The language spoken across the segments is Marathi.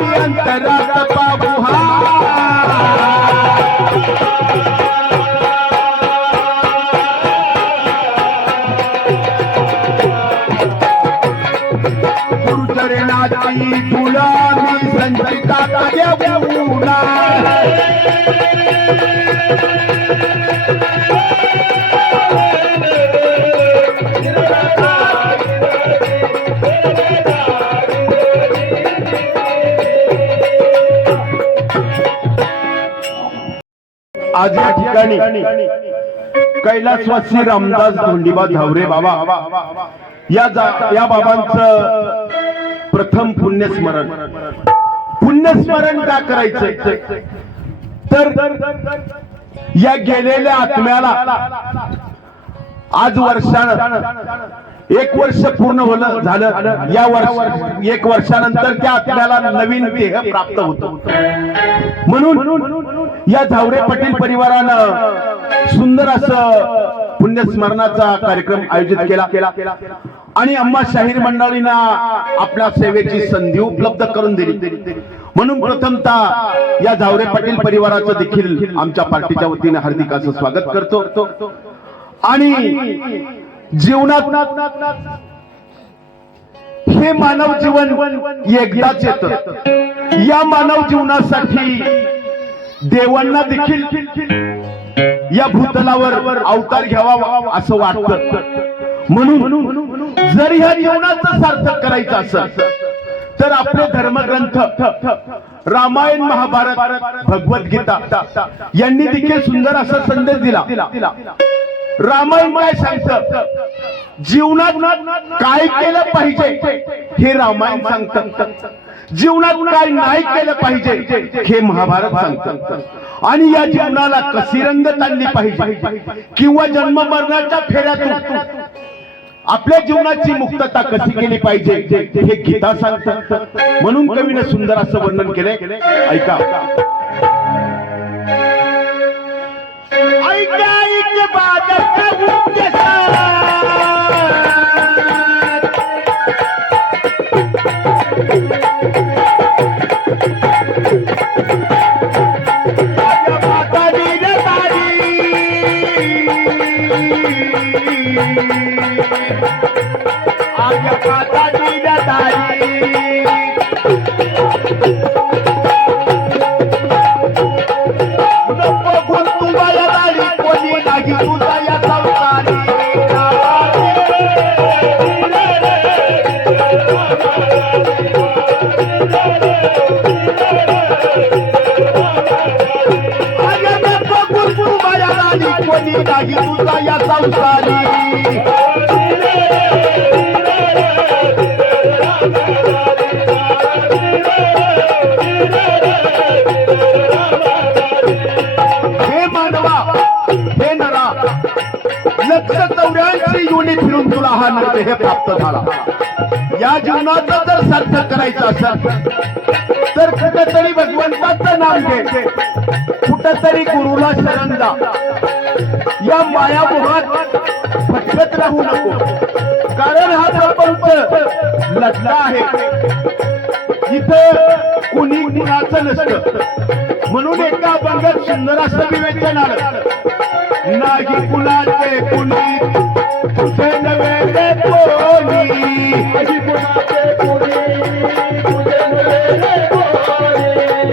मी अंतरात पाहुहा गुरुचरणाची तुला मी संचिता देऊना आज या ठिकाणी कैलासवासी रामदास धोंडीबा झावरे बाबा या बाबांचं प्रथम पुण्यस्मरण का करायचं तर या गेलेल्या आत्म्याला आज वर्षानं 1 वर्ष पूर्ण झालं या वर्ष 1 वर्षानंतर त्या आत्म्याला नवीन देह प्राप्त होतो म्हणून या झावरे पाटील परिवारानं सुंदर असं पुण्यस्मरणाचा कार्यक्रम आयोजित केला आणि अम्मा शाहीर मंडळींना आपल्या सेवेची संधी उपलब्ध करून दिली म्हणून प्रथमतः या झावरे पाटील परिवाराचं देखील आमच्या पार्टीच्या वतीने हार्दिक असं स्वागत करतो आणि जीवनात हे मानव जीवन एकदाच येतं या मानव जीवनासाठी देवांना देखील या भूतलावर अवतार घ्यावा असं वाटतं म्हणून जर ह्या जीवनाचं सार्थक करायचं असेल तर आपले धर्मग्रंथ रामायण महाभारत भगवद्गीता यांनी देखील सुंदर असा संदेश दिला रामायण काय सांगतं जीवनात काय केलं पाहिजे हे रामायण सांगतं जीवनात काय नाही केलं पाहिजे हे महाभारत सांगतं आणि या जीवनाला कशी रंगत आणली पाहिजे किंवा जन्म मरणाच्या फेऱ्यातून आपल्या जीवनाची मुक्तता कशी केली पाहिजे हे गीता सांगतं म्हणून कवीने सुंदर असं वर्णन केलंय ऐका फिरून तुला हा नरदेह प्राप्त झाला या जीवनाचं जर सार्थक करायचं असेल तर कुठेतरी भगवंताचं नाव घे कुठेतरी गुरुला शरण जा या मायामोहात भटकत राहू नको कारण हा प्रपंच लढला आहे इथं कुणी कुणाचं नसतं म्हणून एका अभंगात सुंदर असं विवेचन आलं नाही कुणाचे कुणी तुझे नवे रे कोणी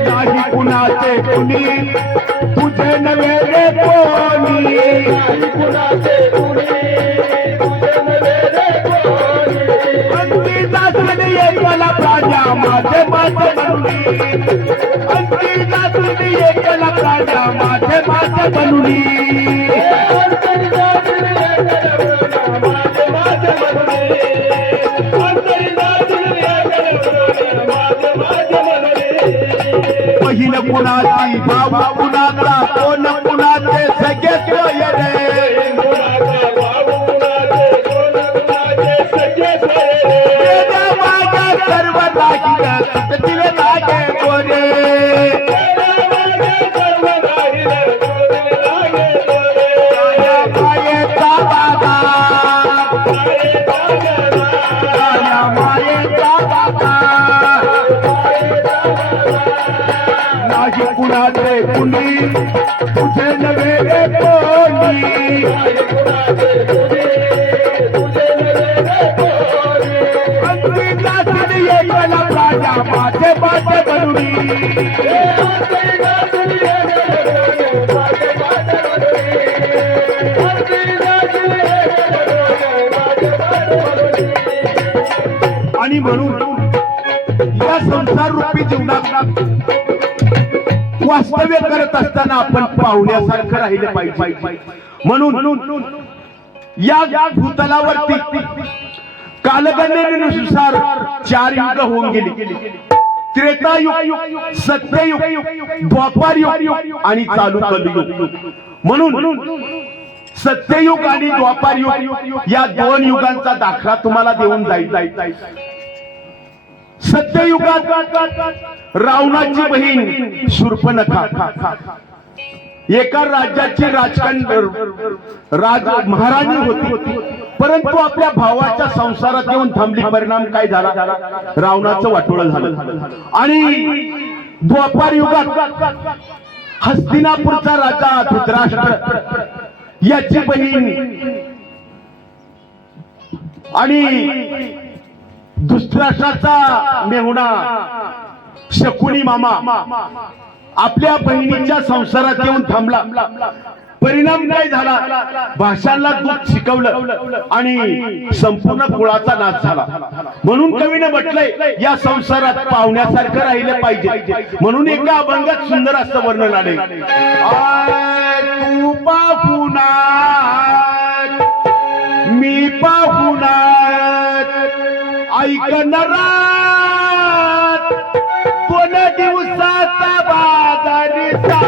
नाही कुणाचे कुणी तुझे नवे रे कोणी अंती दासून एकला प्राण्या माझे माझे बनूनी अंती दासून एकला प्राण्या माझे माझे बनूनी बहीण कुणाची भाऊ कुणाचा कोण कुणाचे सगळे सर्व तिले लागे गोरे मायेचा बाबा काही कुणाचे कुणी तुझे नव्हे रे कोणी अंती जातील एकला राजा माझे बाटे बनवी आणि म्हणून या संसार रूपी जीवनात वास्तव्य करत असताना आपण पाहुण्यासारखं राहिले पाहिजे. म्हणून या भूतलावरती कालगणनेनुसार 4 युग होऊन गेली. त्रेतायुग, सत्ययुग, द्वापारयुग आणि चालू कलियुग. म्हणून सत्ययुग आणि द्वापारयुग या 2 युगांचा दाखला तुम्हाला देऊन जाईल. सत्ययुगात रावणाची बहीण शूर्पणखा एका राज्याची महाराणी होती. परंतु आपल्या भावाच्या संसारात येऊन थांबली. परिणाम काय झाला? रावणाचं वाटोळं झालं. आणि द्वापार युगात हस्तिनापूरचा राजा धृतराष्ट्र याची बहीण आणि दुसराशाचा मेहुणा शकुनी मामा आपल्या बहिणीच्या संसारात येऊन थांबला. परिणाम काय झाला? भाषांना दूध शिकवलं आणि संपूर्ण कुळाचा नाश झाला. म्हणून कवीने म्हटलंय या संसारात पाहुण्यासारखं राहिलं पाहिजे. म्हणून एका अभंगात सुंदर असं वर्णन आले. तू पाहुणा मी पाहुणा ऐकणारा कोण दिवसाचा बाजारीचा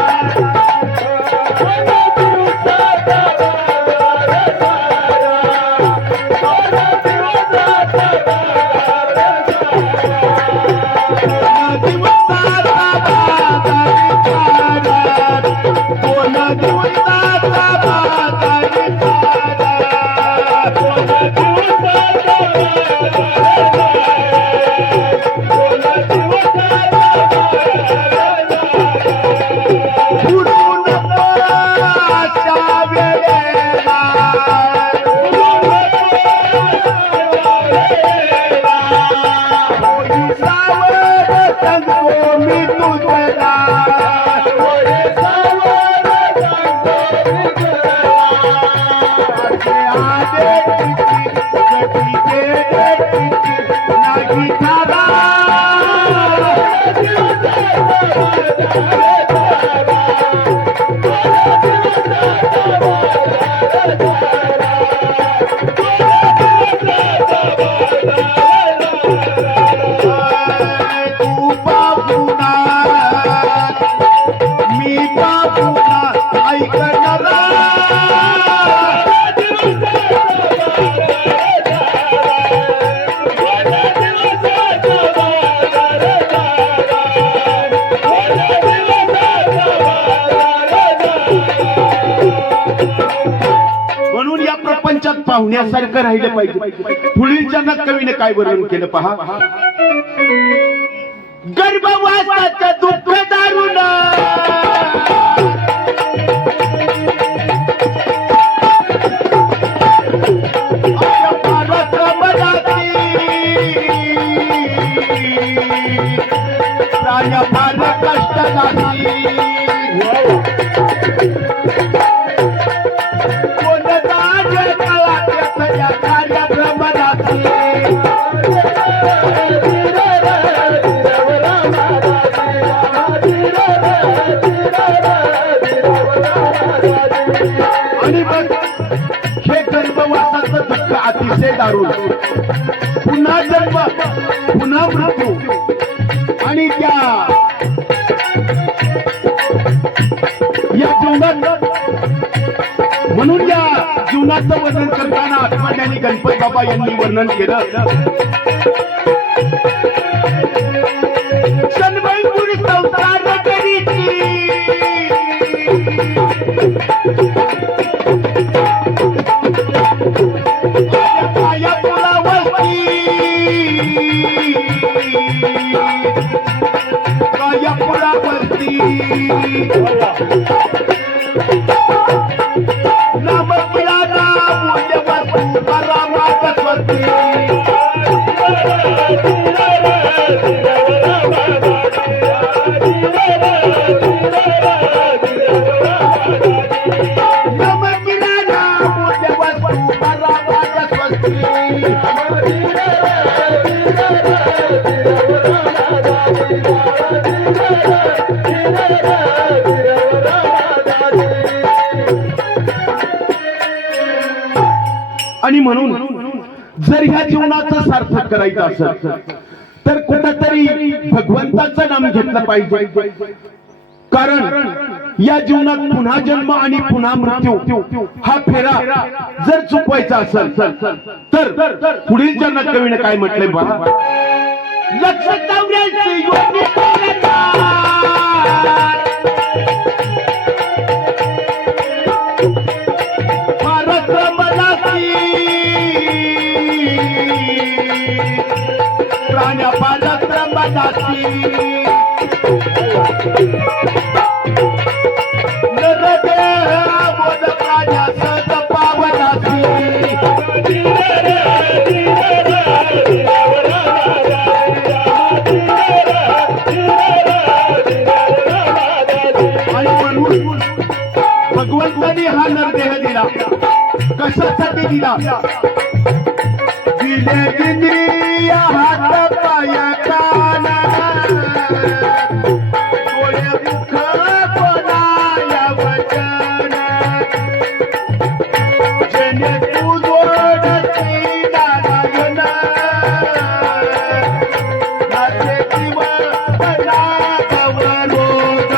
पाहुण्यासारखं राहिलं पाहिजे. पुढील चरणात कवीने काय वर्णन केलं पहा. गर्भवासाचं दुःख दारुण फार कष्ट आणि मग हे गर्भवासाचं दुःख अतिशय दारुण. पुन्हा जन्म, पुन्हा मृत्यू आणि या जीवनात. म्हणून या जीवनाचं वर्णन करताना आत्मज्ञानी गणपती बाबा यांनी वर्णन केलं. सन्मयपुरी संसार करीची पाया पुरावरती पाया पुरावरती नाम किराणा मूल्य वस्तू परामागत वस्ती नाम किराणा मूल्य वस्तू परामागत वस्ती आणि म्हणून जर ह्या जीवनाचं सार्थक करायचं असेल तर कुठेतरी भगवंताचं नाम घेतलं पाहिजे. कारण या जीवनात पुन्हा जन्म आणि पुन्हा मृत्यू हा फेरा जर चुकवायचा असेल तर पुढील जन्मात कवीने काय म्हटलंय बघा. लक्ष चावऱ्याची योगी प्राण्या पालत्र मनासी बोध प्राण्या सद पावनासी आणि म्हणून भगवंतानी हा नरदेह दिला. कशासाठी दिला? दिले इंद्रिय हात पाय कान डोळे मुख बोलाया वचन जेणे तू जोडती नारायण नाचे जीवना गौरवोग.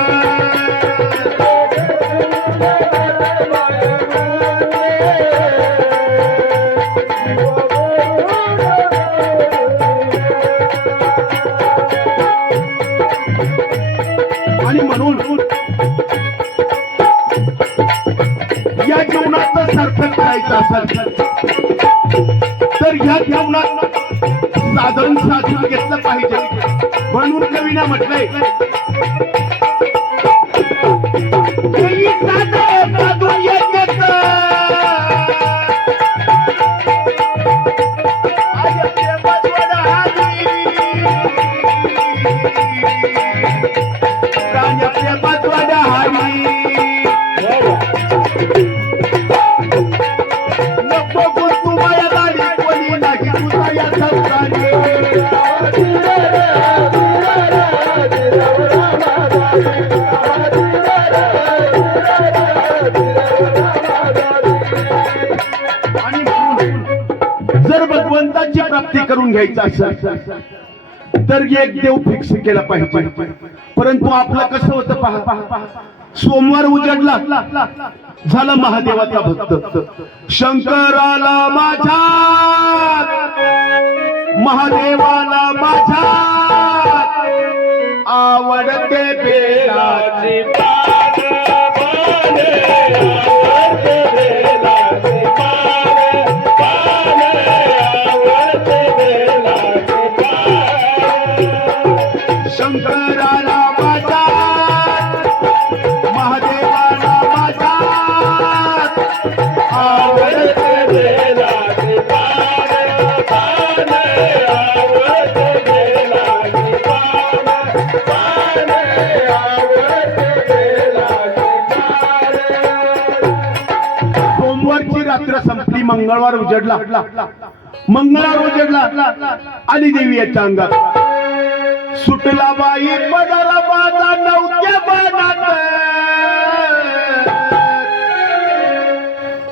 आणि म्हणून या जीवनाचं सार्थक करायचं असेल तर या जीवनात साधन साधून घेतलं पाहिजे. म्हणून कवीने म्हटलंय साधून जर भगवंताची प्राप्ती करून घ्यायचं असेल तर एक देव फिक्स केला पाहिजे. परंतु आपलं कसं होतं पहा. सोमवार उजडला झाला महादेवाचा भक्त. शंकराला माझ्या महादेवाला माझ्या आवडते बेलाचे शंकराला माझ्या महादेवाला माझ्या आवडते बेलाचे सोमवारची रात्र संपली. मंगळवार उजडला. मंगळवार उजडला आणि देवी याच्या अंगात सुटला बाई पडला माझा नवक्या बनात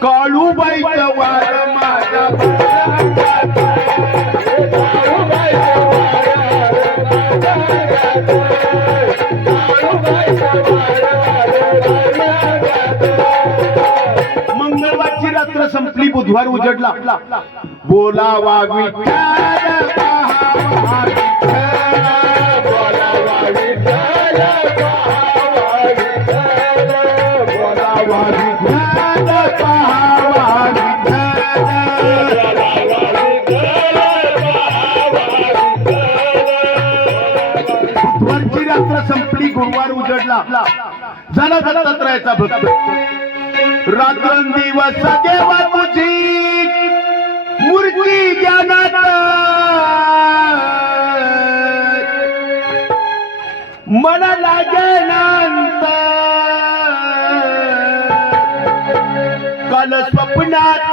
काळूबाईचा वार माझा मंगळवारची रात्र संपली. बुधवार उजडला. बोलावा विठ्ठल पहावा बुधवारची रात्र संपली, गुरुवार उजडला, झाला दत्तात्रयाचा भक्त. रात्रंदिवस देवा तुझी मूर्ती ज्ञानात मन लागेनांत, काल स्वप्नात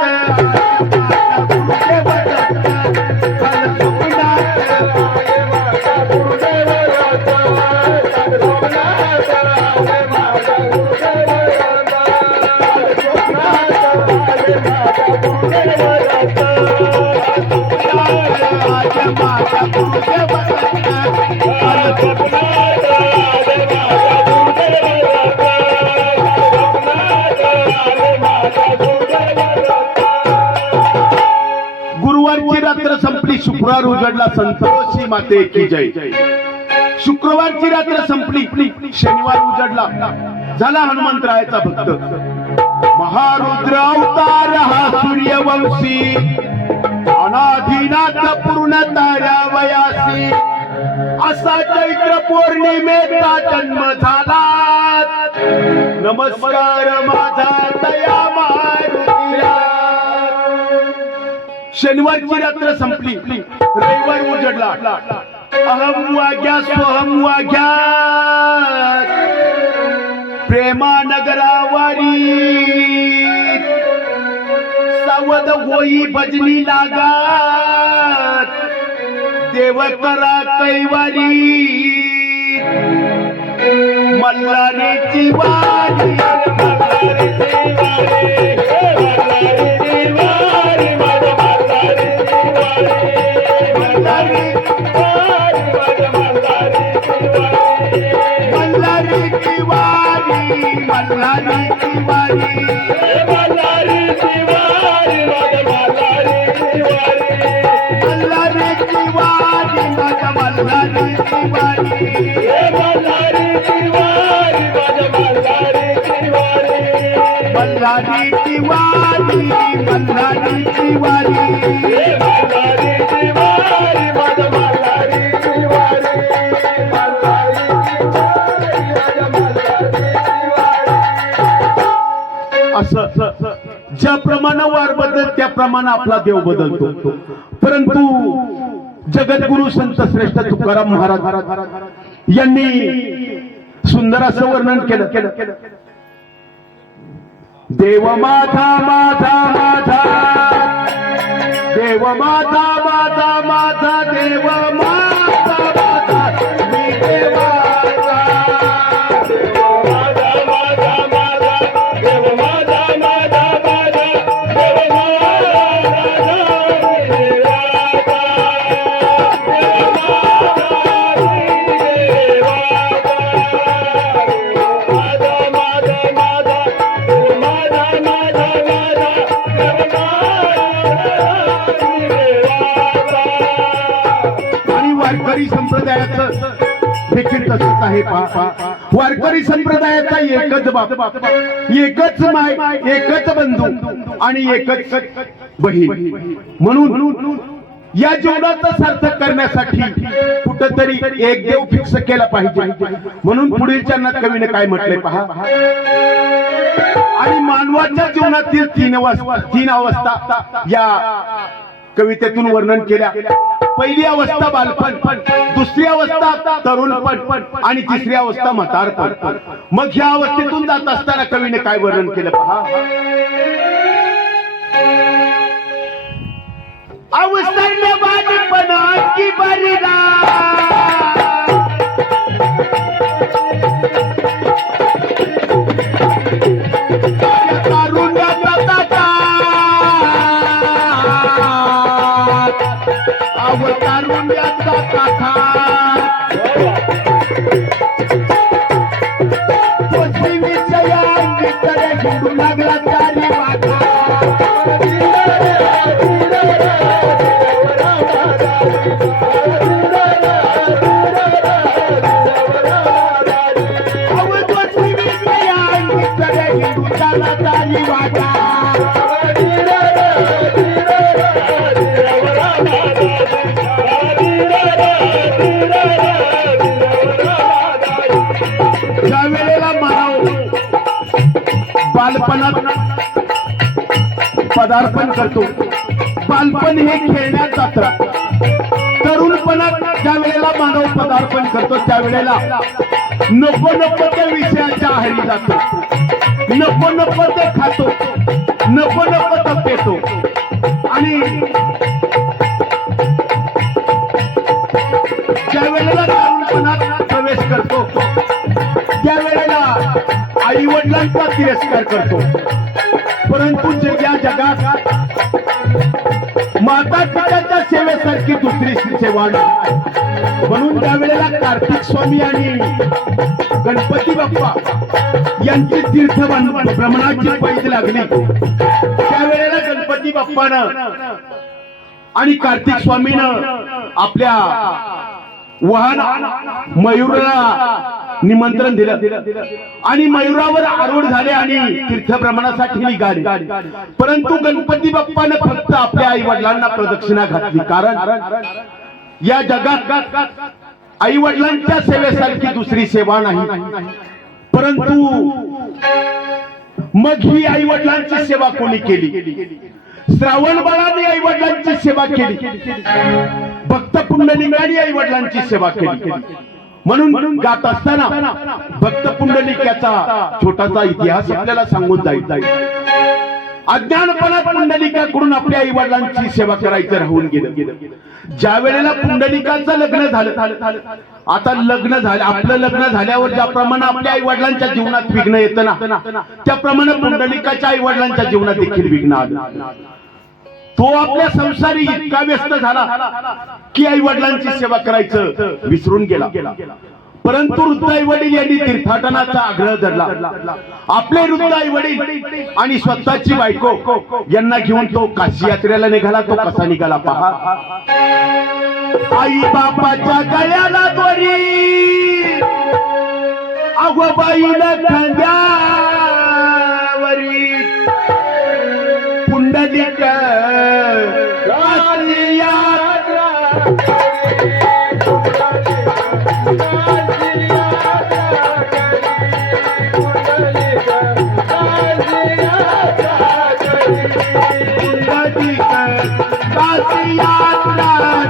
गुरुवारची रात्र संपली, शुक्रवार उजडला, संतोषी माते की जय. शुक्रवारची रात्र संपली, शनिवार उजडला, झाला हनुमंतरायाचा भक्त. महारुद्र अवतार हा सूर्यवंशी, अनाधिनाथ पूर्ण तारावयासी, असा चैत्र पौर्णिमेचा जन्म झाला. नमस्कार माझा दया मारुतीला. शनिवारची रात्र संपली, रविवार उजडला. अहम वाग्या स्वहम वाग्या, प्रेमानगरावारी सावध होई भजनी लागत, देव करा कैवारी मल्हारीची वारी. ज्याप्रमाणे वार बदल त्याप्रमाणे आपला देव बदलतो. परंतु जगद्गुरु संत श्रेष्ठ तुकाराम महाराज यांनी सुंदर असं वर्णन केलं. देव माझा माझा माझा, देव माझा माझा माझा, देव माझा माझा, मी देवाचा. वारकरी संप्रदायाचं देखील तसंच आहे. वारकरी संप्रदायाचा एकच बाप, एकच माय, एकच बंधू आणि एकच बहीण. म्हणून या जीवनाचं सार्थक करण्यासाठी कुठंतरी एक देव फिक्स केला पाहिजे. म्हणून पुढील चरणात कवीने काय म्हटलंय पहा. आणि मानवाच्या जीवनातील तीन अवस्था या कवितेतून वर्णन केल्या. पहिली अवस्था बालपण, दुसरी अवस्था तरुणपण आणि तिसरी अवस्था म्हातारपण. मग ह्या अवस्थेतून जात असताना कवीने काय वर्णन केलं पहा. अवसरने बालपणाची बलिदा, अवतारुण्याचा कथा, पश्चिमी विषयांकडे हिंडू लागला चारी वाटा. पश्चिमी विषयांकडे हिंडू लागला चारी वाटा. ज्या वेळेला मानव बालपणात पदार्पण करतो, बालपण हे खेळण्यात जातं. तरुणपणात ज्या वेळेला मानव पदार्पण करतो त्यावेळेला नको नको त्या विषयाच्या आहारी जातो, नको नको ते खातो, नको नको ते पेतो. आणि ज्या वेळेला तरुणपणात प्रवेश करतो त्यावेळेला आई वडिलांचा तिरस्कार करतो. परंतु या जगात माता पित्याच्या सेवेसारखी दुसरी सेवा नाही. म्हणून त्यावेळेला कार्तिक स्वामी आणि गणपती बाप्पा यांची तीर्थ भ्रमणाची पैज लागली. त्यावेळेला गणपती बाप्पानं आणि कार्तिक स्वामीनं आपल्या वाहन मयूरला निमंत्रण दिलं आणि मयूरावर आरूढ झाले आणि तीर्थभ्रमणासाठी निघाले. परंतु गणपती बाप्पाने फक्त आपल्या आई वडिलांना प्रदक्षिणा घातली. कारण या जगात आई वडिलांच्या सेवेसारखी दुसरी सेवा नाही. परंतु मग ही आई वडिलांची सेवा कोणी केली? श्रावण बाळाने आई वडिलांची सेवा केली, भक्त पुंडलिकाने आई वडिलांची सेवा केली. म्हणून गात असताना भक्त पुंडलिकाचा छोटासा इतिहास आपल्याला सांगून जाईल. अज्ञानपणात पुंडलिकाकडून आपल्या आई वडिलांची सेवा करायचं राहून गेलं. ज्या वेळेला पुंडलिकाचं लग्न झालं, आता लग्न झालं, आपलं लग्न झाल्यावर ज्याप्रमाणे आपल्या आई वडिलांच्या जीवनात विघ्न येतं ना, त्याप्रमाणे पुंडलिकाच्या आई वडिलांच्या जीवनात देखील विघ्न आलं. तो आपल्या संसारी इतका व्यस्त झाला की आई वडिलांची सेवा करायचं विसरून गेला. परंतु वृद्ध आई वडील यांनी तीर्थाटनाचा आग्रह धरला. आपले वृद्ध आई वडील आणि स्वतःची बायको यांना घेऊन तो काशी यात्रेला निघाला. तो कसा निघाला पहा. आई बापाच्या गळ्याला दोरी, आगोबाईला खांद्यावरी, पुंडलिक काशी यात्रा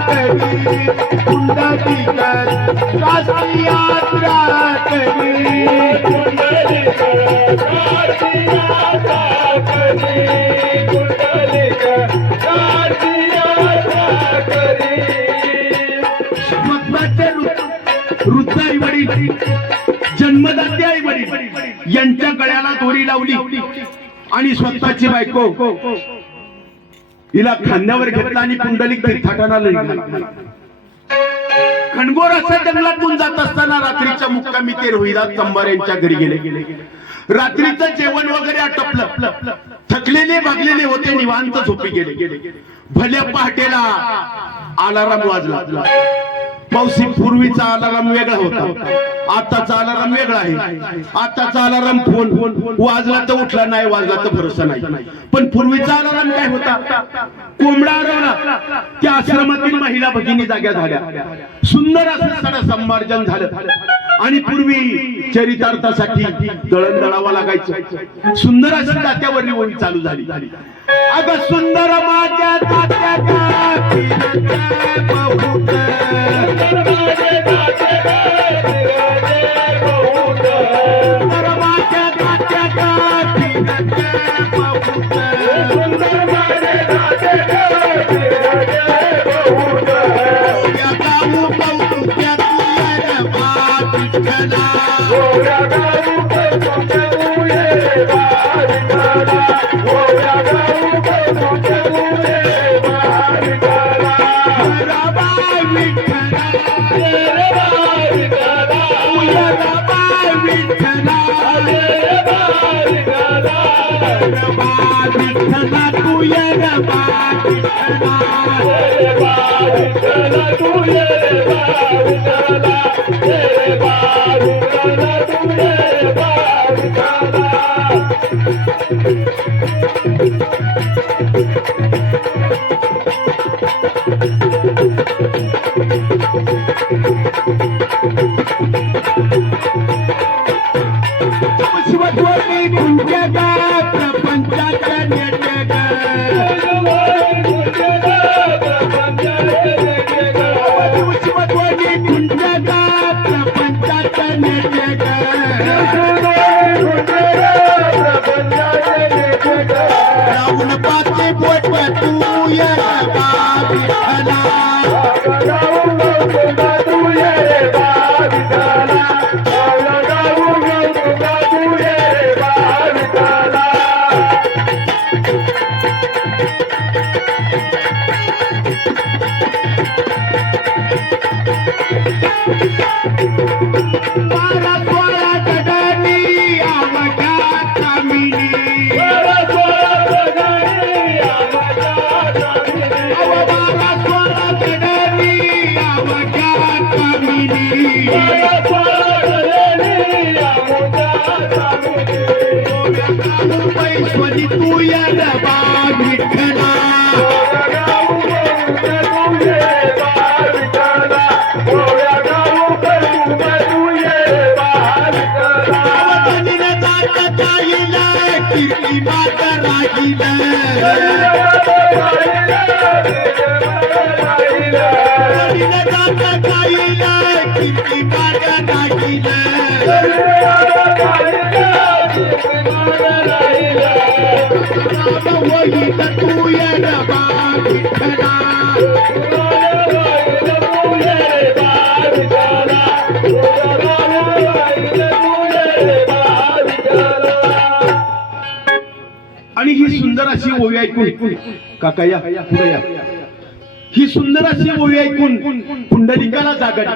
करी, पुंडलिक काशी यात्रा करी, पुंडलिक काशी यात्रा करी, पुंडलिक काशी यात्रा करी. स्वतःचे वृद्ध आई वडील, जन्मदाते आई वडील यांच्या गळ्याला दोरी लावली आणि स्वतःची बायको हिला खांद्यावर घेतला आणि पुंडलिक तीर्थाटनाला निघाला. खंडगोर अशा जंगलातून जात असताना रात्रीच्या मुक्कामी ते रोहिदास कंबार यांच्या घरी गेले. रात्रीचं जेवण वगैरे आटपलं, थकलेले भागलेले होते, निवांत झोपी गेले. भल्या पहाटेला अलाराम वाजला. मावशी, पूर्वीचा अलाराम वेगळा होता, आताचा अलाराम वेगळा आहे. आताचा अलाराम फोन वाजला तर उठला, नाही वाजला तर भरोसा नाही. पण पूर्वीचा अलाराम काय होता? कोंबडा आरवला, त्या आश्रमातील महिला भगिनी जाग्या झाल्या, सुंदर असं सडा संमार्जन झालं. आणि पूर्वी चरितार्थासाठी दळण दळावं लागायचं. सुंदर असं तात्यावरली ओळी चालू झाली. अगं सुंदर माझ्या तात्या राहुल पाते बोट तू ये विठ्ठला तू या विठ्ठला कीर्ती माता राहिल कीर्ती माता राहिल होईल तू या विठ्ठला आणि ही सुंदर अशी ओवी ऐकून काका या पुढे या ही सुंदर अशी ओवी ऐकून पुंडलिकाला जागा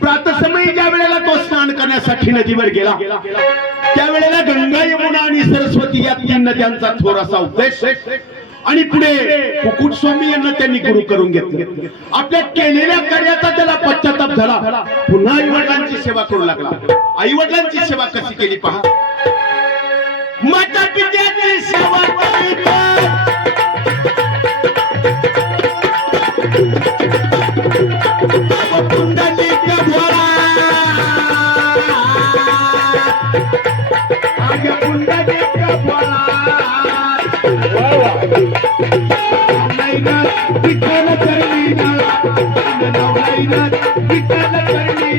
प्रातसमयी ज्या वेळेला तो स्नान करण्यासाठी नदीवर गेला त्यावेळेला गंगा यमुना आणि सरस्वती या तीन नद्यांचा थोडासा उपदेश आणि पुढे कुकुट स्वामी यांना त्यांनी गुरु करून घेतले आपल्या केलेल्या कार्याचा त्याला पश्चाताप झाला पुन्हा आई वडिलांची सेवा करू लागला आई वडिलांची सेवा कशी केली पहा माता पित्याची सेवा पुंडलिक भोळा आगे पुंडलिक भोळा विठ्ठल करणी विठ्ठल करणी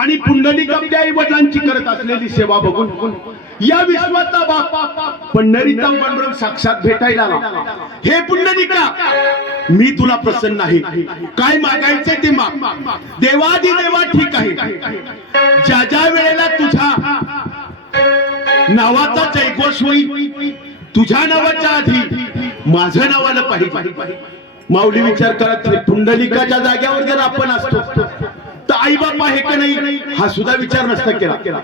आणि पुंडलिक आपल्या आई वडिलांची करत असलेली सेवा बघून या विश्वाचा बाप पंढरीचा पांडुरंग साक्षात भेटायला आला हे पुंडलिका मी तुला प्रसन्न आहे काय मागायचे ते माग देवादी देवा ठीक आहे ज्या ज्या वेळेला तुझ्या नावाचा जयघोष होईल तुझ्या नावाच्या आधी माझं नाव आलं पाहिजे माऊली विचार करत पुंडलिकाच्या जाग्यावर जर आपण असतो तर आई बाप आहे का नाही हा सुद्धा विचार नसता केला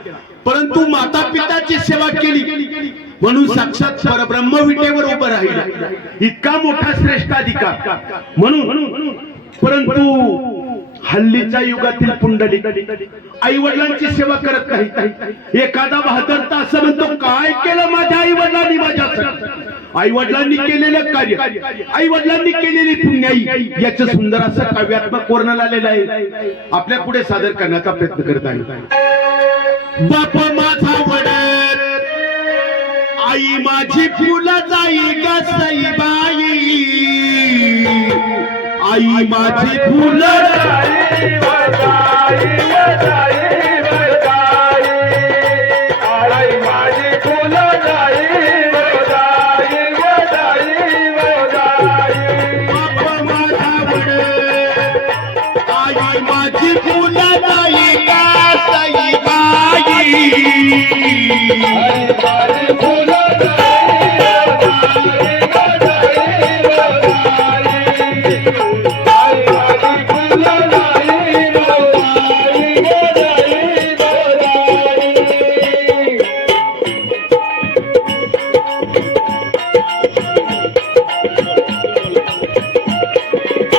परंतु माता पिताची सेवा केली म्हणून साक्षात परब्रह्म विटेवर उभं राहिला इतका मोठा श्रेष्ठ अधिकार म्हणून परंतु हल्लीच्या युगातील पुंडलिक आई वडिलांची सेवा करत नाही एखादा बहादरता असं म्हणतो काय केलं माझ्या आई वडिलांनी माझ्यासाठी आई वडिलांनी केलेलं कार्य आई वडिलांनी केलेली पुण्याई याचं सुंदर असं काव्यात्मक वर्णन आलेलं आहे आपल्या पुढे सादर करण्याचा प्रयत्न करत आहे बाप माझा वडील आई माझी फुलं जाई ग सईबाई आई माझी फुलदाई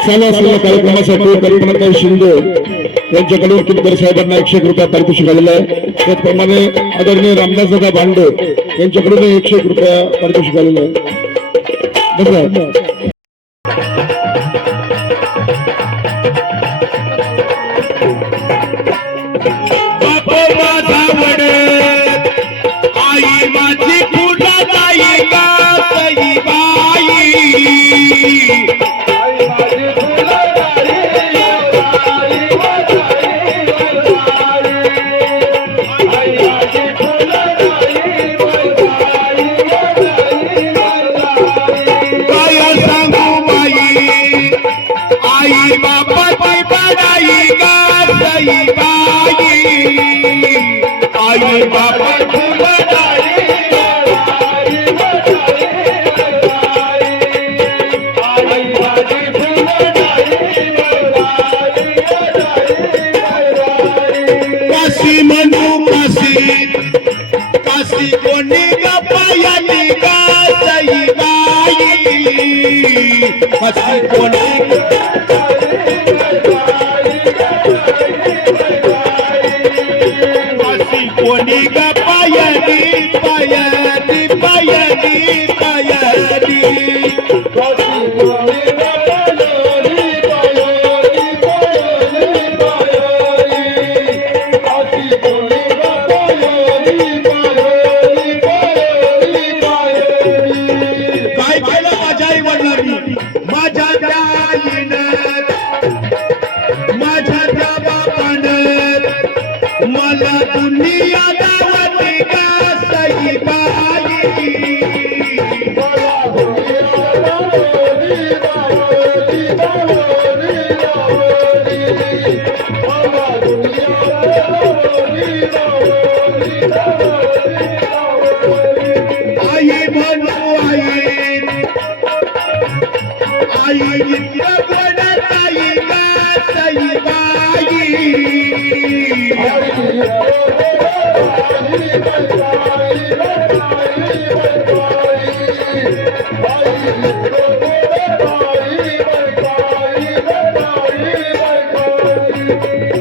चालू असलेल्या कार्यक्रमासाठी कल्पनाताई शिंदे यांच्याकडून किमकर साहेबांना 101 रुपया पारितोषिक आलेलं आहे. त्याचप्रमाणे आदरणीय रामदास दादा भांडे यांच्याकडून 101 रुपया पारितोषिक आलेलं आहे. धन्यवाद. आई माझी फुलदाई गाई काशी म्हणू काशी कोणी गपायली गाई काशी कोणी कोणी ग पायली पायली पायली पायली काय केलं माझ्या आई वडिलांनी माझ्या त्या आईनं माझ्या त्या बापानं मला दुनिया दावती का सई बाई आई म्हणू आई इतकं गोड ताई का सई बाई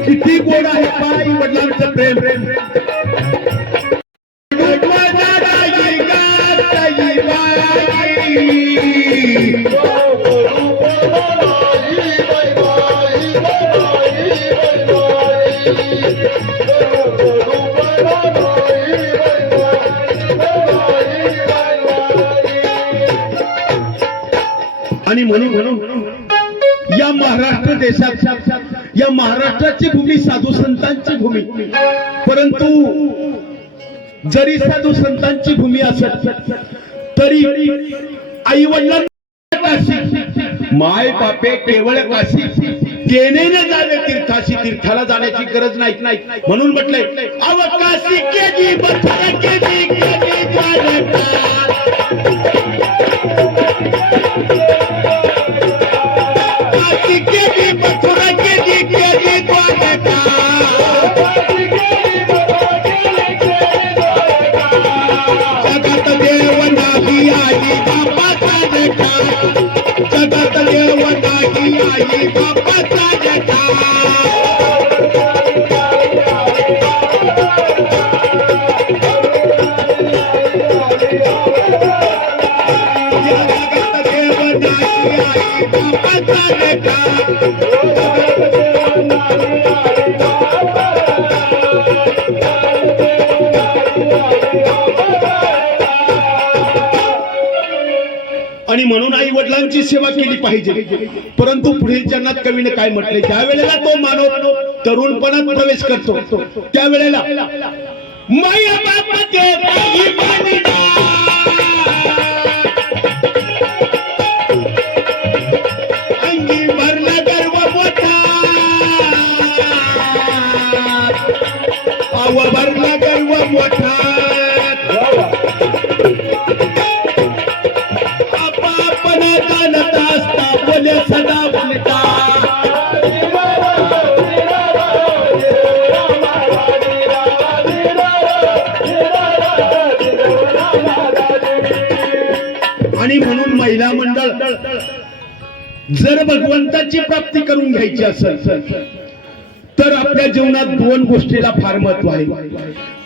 किती गोड आहे आई वडिलांचं प्रेम आणि म्हणून या महाराष्ट्र देशात या महाराष्ट्राची भूमी साधू संतांची भूमी परंतु जरी साधू संतांची भूमी असत तरी आई वडिलांना काशी माय बापे केवळ काशी देणेने जावे तीर्थाशी तीर्थाला जाण्याची गरज नाही म्हणून म्हटलंय अवकाशी केली बचत केली जगत देव नाही आई बापाचा जटा जगत देव नाही आई बापाचा जटा जगत देव नाही आई बापाचा जटा आणि म्हणून आई वडिलांची सेवा केली पाहिजे. परंतु पुढील चरणात कवीने काय म्हटले, ज्या वेळेला तो मानव तरुणपणात प्रवेश करतो त्यावेळेला माया बापाचे काही मानिना, अंगी भरला गर्व मोठा, अव भरला गर्व मोठा, आपण जाणत असता बोले सदा उलटा. आणि म्हणून महिला मंडळ जर भगवंताची प्राप्ती करून घ्यायची असेल तर आपल्या जीवनात दोन गोष्टीला फार महत्व आहे.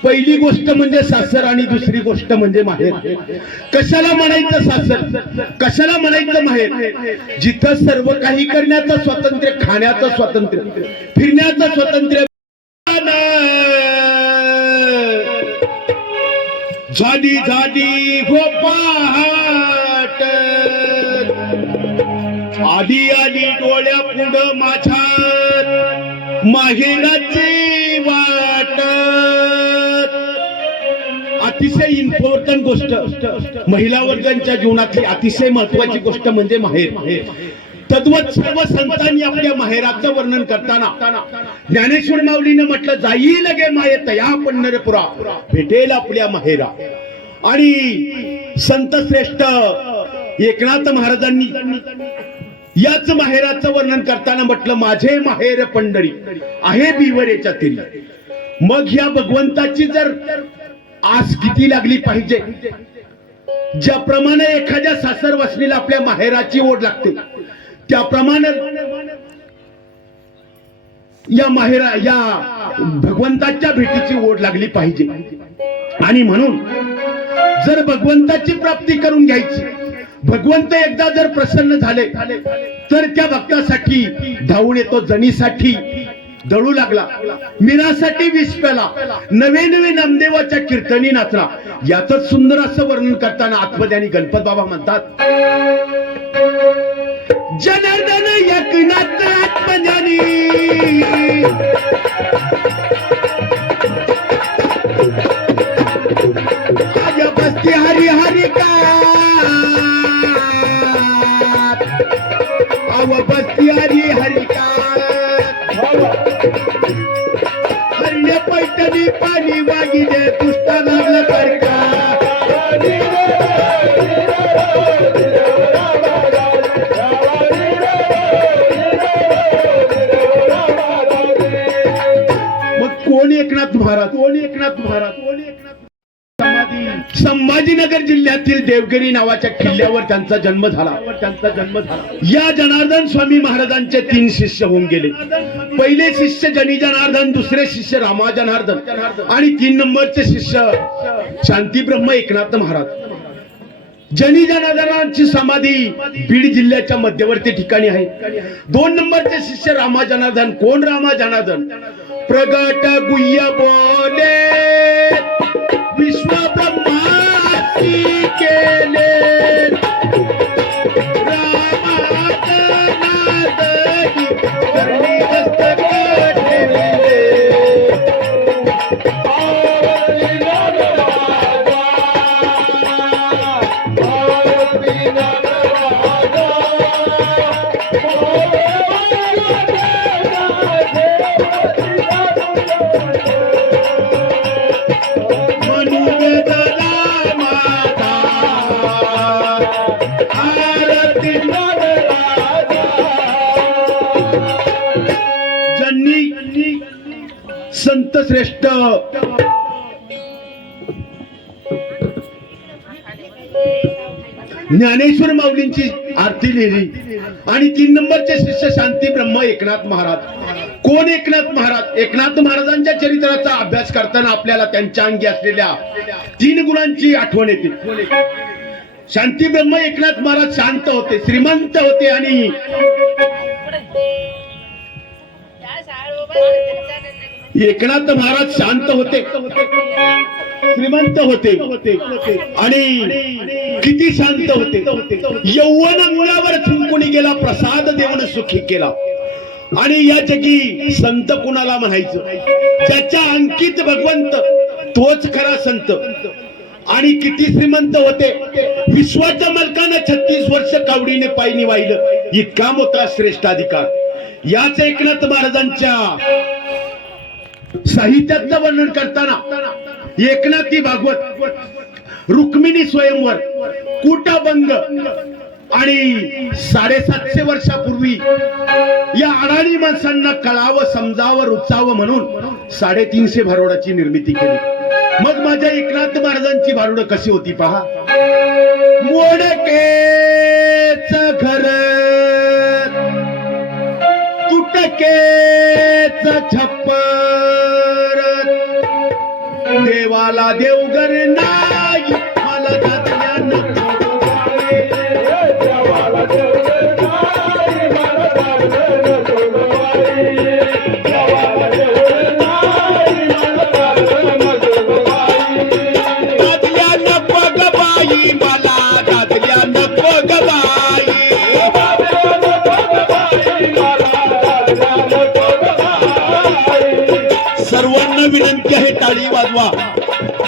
पहिली गोष्ट म्हणजे सासर आणि दुसरी गोष्ट म्हणजे माहेर. कशाला म्हणायचं सासर, कशाला म्हणायचं माहेर? जिथं सर्व काही करण्याचं स्वातंत्र्य, खाण्याचं स्वातंत्र्य, फिरण्याचं स्वातंत्र्य, झाडी झाडी हो पहाट, आली आली डोळ्या पुढं माझ्या माहेराची वाट. अतिशय इम्पॉर्टंट गोष्ट, महिला वर्गांच्या जीवनातली अतिशय महत्वाची गोष्ट म्हणजे माहेर. तद्वत सर्व संतांनी आपल्या माहेराचं वर्णन करताना ज्ञानेश्वर माऊलीने म्हटलं, जाई लगे माये तया पंढरपुरा, भेटेल आपल्या माहेरा. आणि संत श्रेष्ठ एकनाथ महाराजांनी याच माहेराचं वर्णन करताना म्हटलं, माझे माहेर पंढरी आहे बिवरेच्या तीरी. मग या भगवंताची जर आस किती लागली पाहिजे, ज्याप्रमाणे एखाद्या सासर वसनीला आपल्या माहेराची ओढ लागते त्याप्रमाणे या भगवंताच्या भेटीची ओढ लागली पाहिजे. आणि म्हणून जर भगवंताची प्राप्ती करून घ्यायची, भगवंत एकदा जर प्रसन्न झाले तर त्या भक्तासाठी धावून येतो. जणीसाठी दळू लागला, मीरासाठी विष प्याला, नवे नवे नामदेवाच्या कीर्तनी नाचला. याच सुंदर असं वर्णन करताना आत्मज्ञानी गणपत बाबा म्हणतात, जनार्दन एकनाथ आत्मज्ञानी, आज बसती हरी हरी का, अव बसती हरी हरी का, हरणे पैठणी पाणी वागिले दुष्टा लागला तर का. कोण एकनाथ महाराज, कोण एकनाथ महाराज, कोण एकनाथ. संभाजीनगर जिल्ह्यातील देवगिरी नावाच्या किल्ल्यावर त्यांचा जन्म झाला. या जनार्दन स्वामी महाराजांचे 3 शिष्य होऊन गेले. पहिले शिष्य जनी जनार्दन, दुसरे शिष्य रामा जनार्दन आणि 3 नंबरचे शिष्य शांती ब्रह्म एकनाथ महाराज. जनी जनार्दनांची समाधी बीड जिल्ह्याच्या मध्यवर्ती ठिकाणी आहे. 2 नंबरचे शिष्य रामा जनार्दन. कोण रामा जनार्दन? प्रगट गुह्य बोले विश्व ब्रह्माची केले, रामा जनार्दनी चरणी मस्तक ठेविले. संत श्रेष्ठ ज्ञानेश्वर माऊलींची आरती लिहिली आणि 3 नंबरचे शिष्य शांती ब्रह्म एकनाथ महाराज. कोण एकनाथ महाराज? एकनाथ महाराजांच्या चरित्राचा अभ्यास करताना आपल्याला त्यांच्या अंगी असलेल्या 3 गुणांची आठवण येते. शांती ब्रह्म एकनाथ महाराज शांत होते, श्रीमंत होते आणि एकनाथ महाराज शांत होते श्रीमंत होते आणि किती शांत होते. यौवन मुळावर थुंकून गेला, प्रसाद देऊन सुखी केला. आणि या जगी संत कुणाला म्हणायचं? ज्याच्या अंकित भगवंत तोच खरा संत. आणि किती श्रीमंत होते. विश्वाच्या मालकानं 36 वर्ष कावडीने पायनी वाहिलं, इतका मोठा श्रेष्ठ अधिकार. याच एकनाथ महाराजांच्या साहित्याचं वर्णन करताना एकनाथी भागवत, रुक्मिणी स्वयंवर, कूटाभंग आणि 750 वर्षापूर्वी या अडाणी माणसांना कळावं, समजावं, रुचावं म्हणून 350 भारुडाची निर्मिती केली. मग माझ्या एकनाथ महाराजांची भारुडं कशी होती पहा. मोडकेच घर, तुटकेच छप्पर, देवाला देवघर नाही, मला दादल्या नको. सर्वांना विनंती आहे, टाळी वाजवा.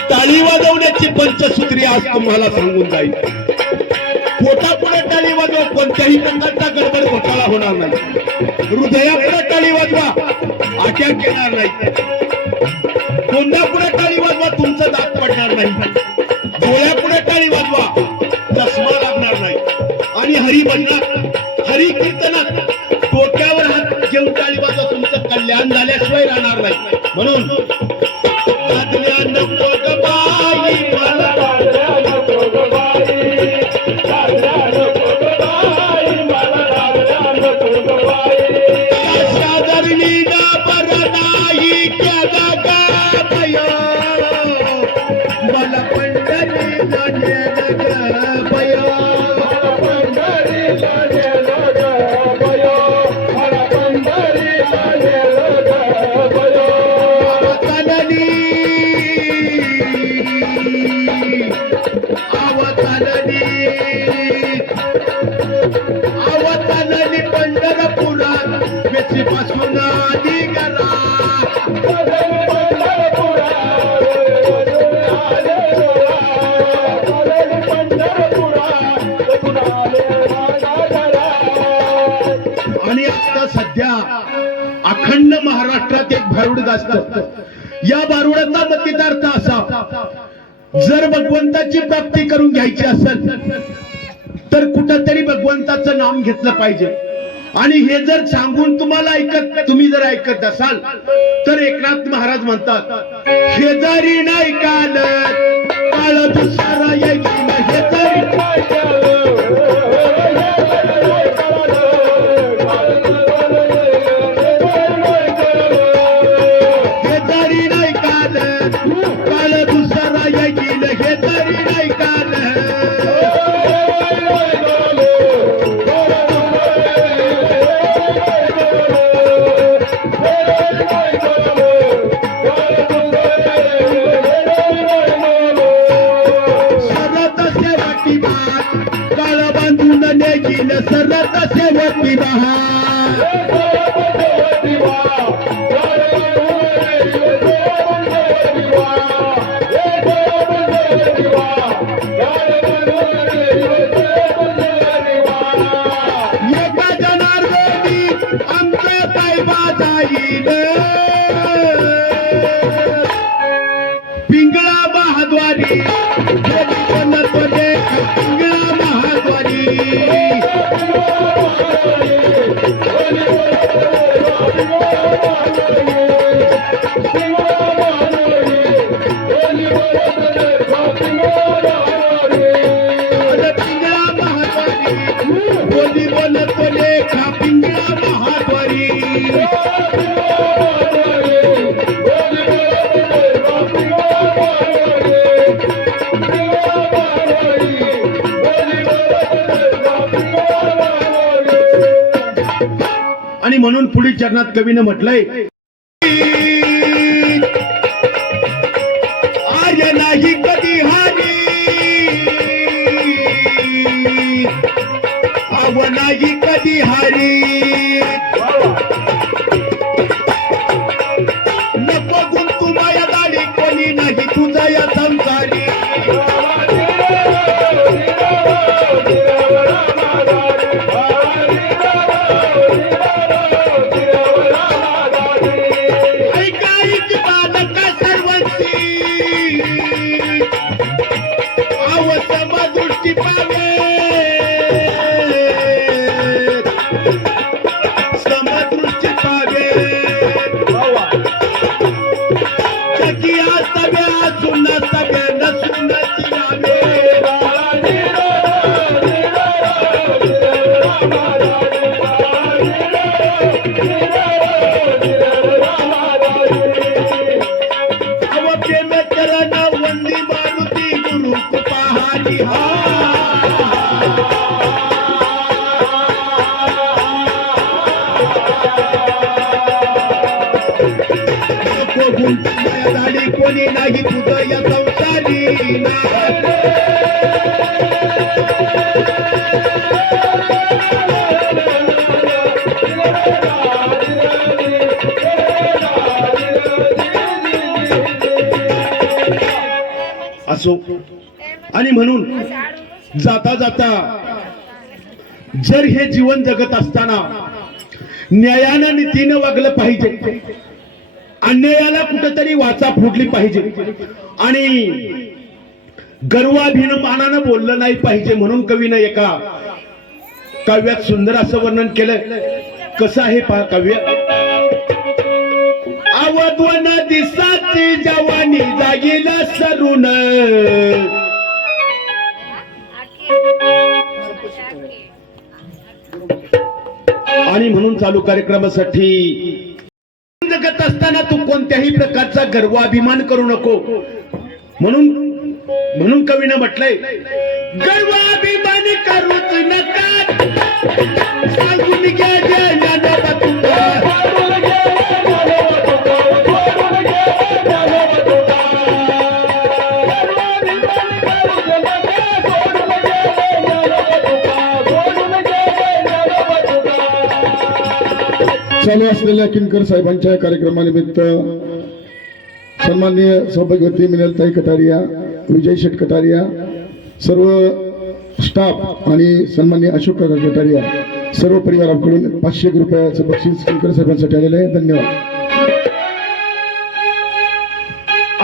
टाळी वाजवण्याची पंचसूत्री आज तुम्हाला सांगून जाईल. पोटापुढे टाळी वाजवा, कोणत्याही प्रकारचा गडबड घोटाळा होणार नाही. हृदयापुढे टाळी वाजवा, अटॅक येणार नाही. तोंडापुढे टाळी वाजवा, तुमचं दात पडणार नाही. डोळ्यापुढे टाळी वाजवा, चष्मा लागणार नाही. आणि हरी भजनात, हरी कीर्तनात डोक्यावर हात घेऊन टाळी वाजवा, तुमचं कल्याण झाल्याशिवाय राहणार नाही. म्हणून दादल्या नको ग बाई, मला दादल्या नको ग बाई, दादल्या नको ग बाई, मला दादल्या नको ग बाई. साधारणी ना बरं नाही केला ग बया, मला पंढरीला नेलं ग बया, पंढरीला नेलं ग बया, मला पंढरीला नेलं ग बया. आवतालनी पंढरपुरात वेचीपासून निघाला, आणि आता सध्या अखंड महाराष्ट्रात एक भारुड गाजतं. या भारुडाचा मतितार्थ असा, जर भगवंताची प्राप्ती करून घ्यायची असेल तर कुठंतरी भगवंताचं नाम घेतलं पाहिजे. आणि हे जर सांगून तुम्ही जर ऐकत असाल तर एकनाथ महाराज म्हणतात, शेजारी नाही काल काळ दुसरा येईल, शेजारी नाही काल, शेजारी नाही काल काळ दुसरा येईल, शेजारी नाही काल. सरत सेवती बहार, एका जनार्दनी आमचं पायबा जाईल, पिंगळा महाद्वारी पिंगळा महाद्वारी. बोली बोलत लेखा पिंगळा महाद्वारी. आणि म्हणून पुढील चरणात कवीनं म्हटलंय, आर्य देव नाही कधी हारी नको गुंतू माया गाडी कोणी नाही तुझा या संसारी कोणी नाही तुझं या संसारी असो आणि म्हणून जाता जाता जर हे जीवन जगत असताना न्यायानं नीतीनं वागलं पाहिजे अन्यायाला कुठेतरी वाचा फुटली पाहिजे आणि गर्वाभिमानानं बोललं नाही पाहिजे म्हणून कवीनं एका काव्यात सुंदर असं वर्णन केलं कसं आहे पहा काव्य अवधवन दिसाची जवानी जागील सरून आणि म्हणून चालू कार्यक्रमासाठी जगत असताना तू कोणत्याही प्रकारचा गर्वाभिमान करू नको म्हणून कवीनं म्हटलंय गर्वाभिमान करूच नका सांगून घ्या ज्ञानोबा तुका चालू असलेल्या किनकर साहेबांच्या कार्यक्रमानिमित्त सन्माननीय सौभाग्यवती मिनलताई कटारिया विजय शेठ कटारिया सर्व स्टाफ आणि सन्माननीय अशोक काका कटारिया सर्व परिवाराकडून 500 रुपयाचं बक्षीस किनकर साहेबांसाठी आलेलं आहे धन्यवाद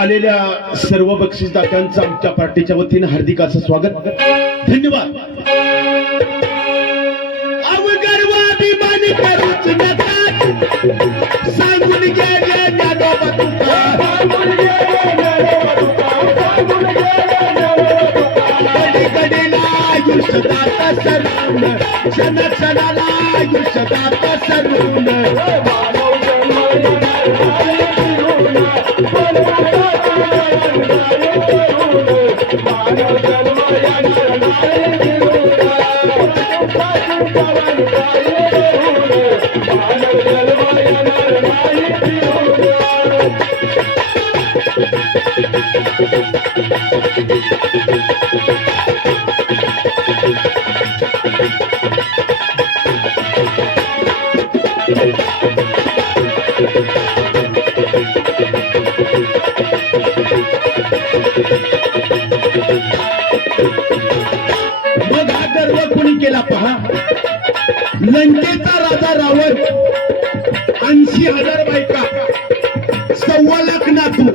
आलेल्या सर्व बक्षीसदात्यांचं आमच्या पार्टीच्या वतीनं हार्दिक असं स्वागत धन्यवाद अवगर्वाभिमानी करूच नका सांगून घ्या ज्ञानोबा तुका कधी कधीला आयुष्य दात सरून क्षण क्षणाला आयुष्य दात सरून मग हा गर्व कोणी केला पहा लंकेचा राजा रावण 80,000 बायका 1.25 लाख नातू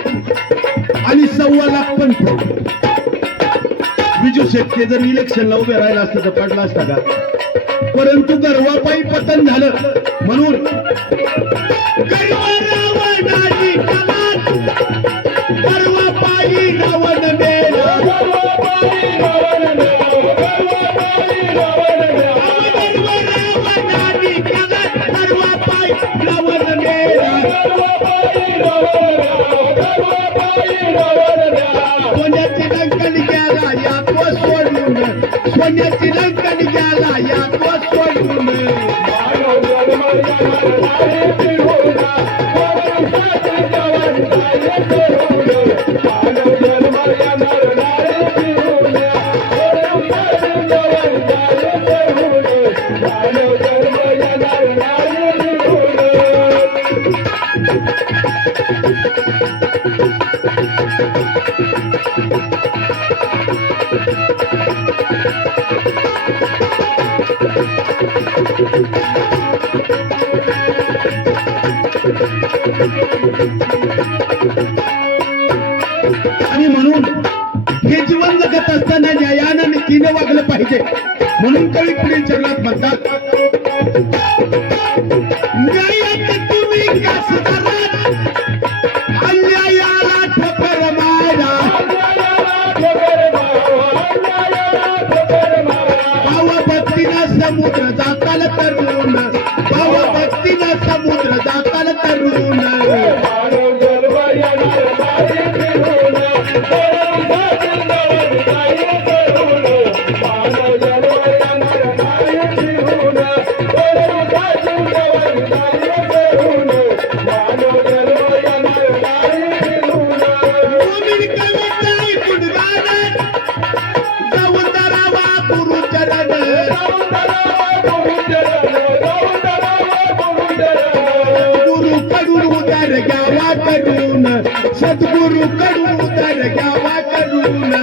आणि 1.25 लाख पंत बिजू शेट्टी जर इलेक्शनला उभे राहिला असतं तर पडला असता का परंतु गर्वापायी पतन झालं म्हणून गर्वापायी रावण मेला सोन्याची लंकन गेला या तो सोडून सोन्याची लंकन गेला या तो सोडून आणि म्हणून हे जीवन जगत असताना न्यायानं नीतीने वागलं पाहिजे. म्हणून कवी पुढील चरणात म्हणतात, न्यायात तुम्ही कसदारात, अन्यायाला ठोकर मारा. भावभक्तीनं समुद्र जाताल तरुण, भावभक्तीनं समुद्र जाताल तरुण. सद्गुरु कडून उदर घ्यावा करून.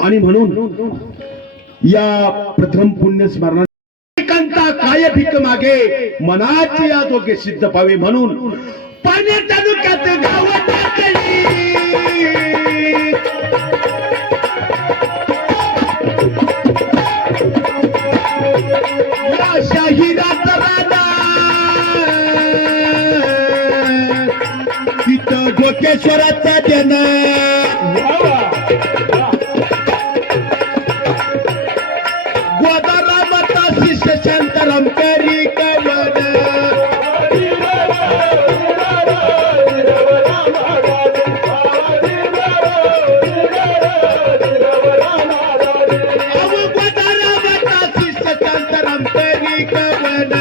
आणि म्हणून या प्रथम पुण्य स्मरणा काय भीक मागे मनाची आरोग्य सिद्ध पावे. म्हणून पाण्या तालुक्यात गाव टाकली या शाहिराचा राजा, तिथं डोकेश्वराचा जन. शांताराम करी कवन. शांताराम करी कवन.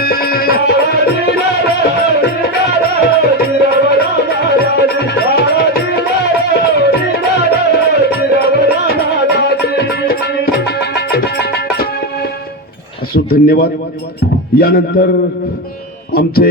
असो धन्यवाद. यानंतर आमचे